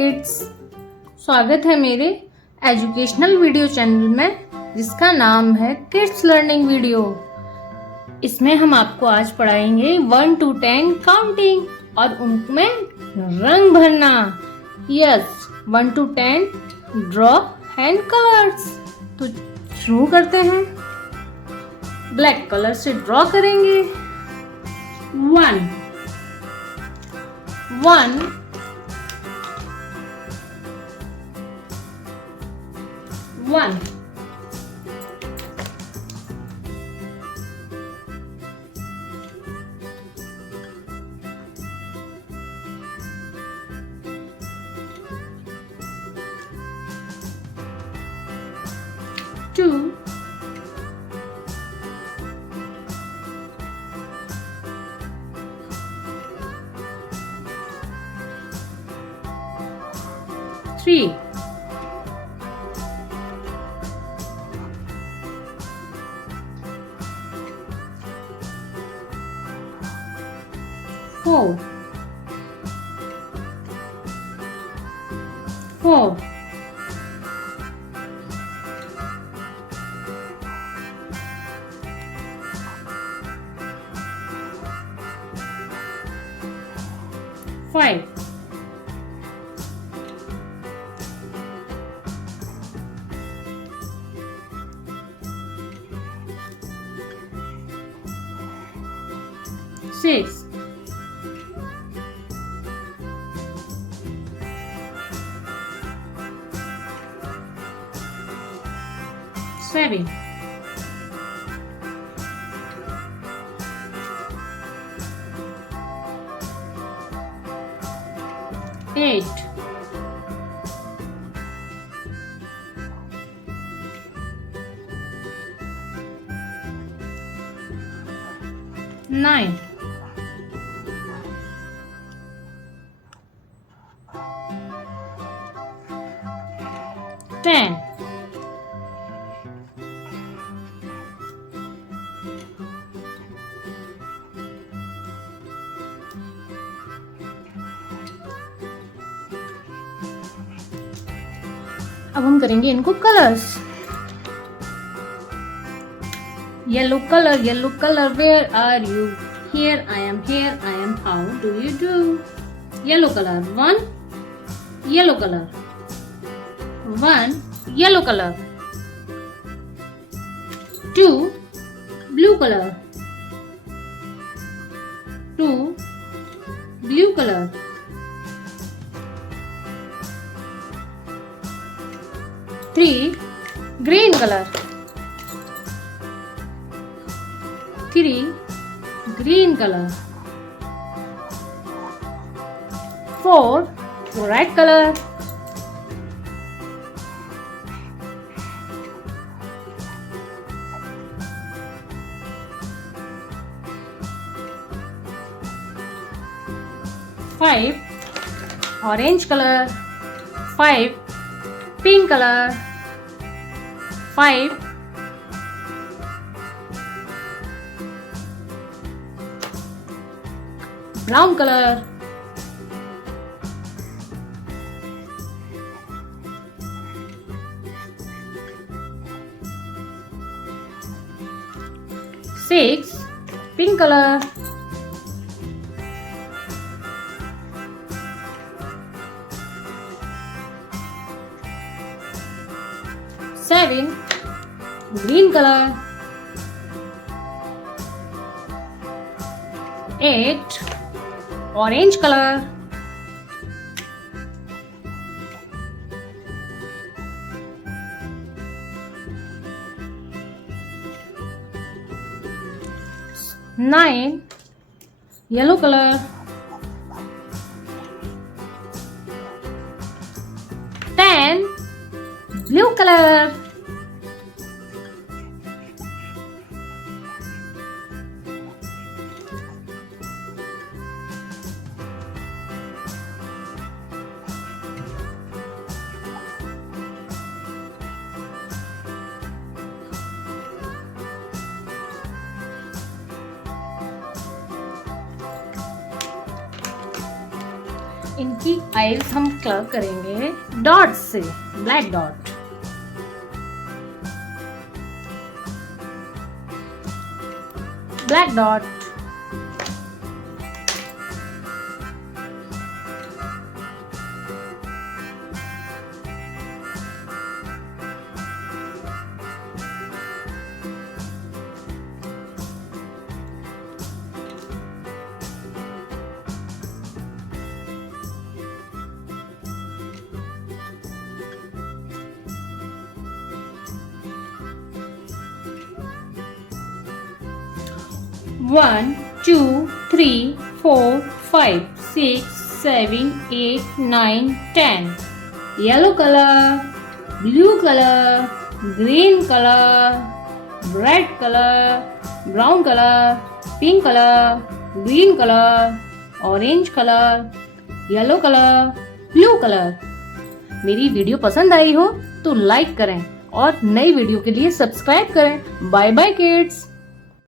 Kids, स्वागत है मेरे एजुकेशनल वीडियो चैनल में जिसका नाम है किड्स लर्निंग वीडियो। इसमें हम आपको आज पढ़ाएंगे 1 to 10 काउंटिंग और उनमें रंग भरना। Yes, 1 to 10 draw and colours. तो शुरू करते हैं। ब्लैक कलर से ड्रॉ करेंगे। 1 1 1 2 3 4 4 5 6 7 8 9 10 अब हम करेंगे इनको colours. Yellow colour, where are you? Here I am, how do you do? Yellow colour 1 yellow colour 1 yellow colour 2 blue colour 2 blue colour 3 green color 3 green color 4 red color 5 orange color 5 pink color 5 brown color 6 pink color 7 green color 8 orange color 9 yellow color 10 blue color 8 इनकी eyes हम colour करेंगे dot से, black dot. Black dot. One, two, three, four, five, six, 7, 8, 9, 10. Yellow color, blue color, green color, red color, brown color, pink color, green color, orange color, yellow color, blue color. मेरी video पसंद आई हो तो like करें और नई video के लिए subscribe करें। Bye bye kids.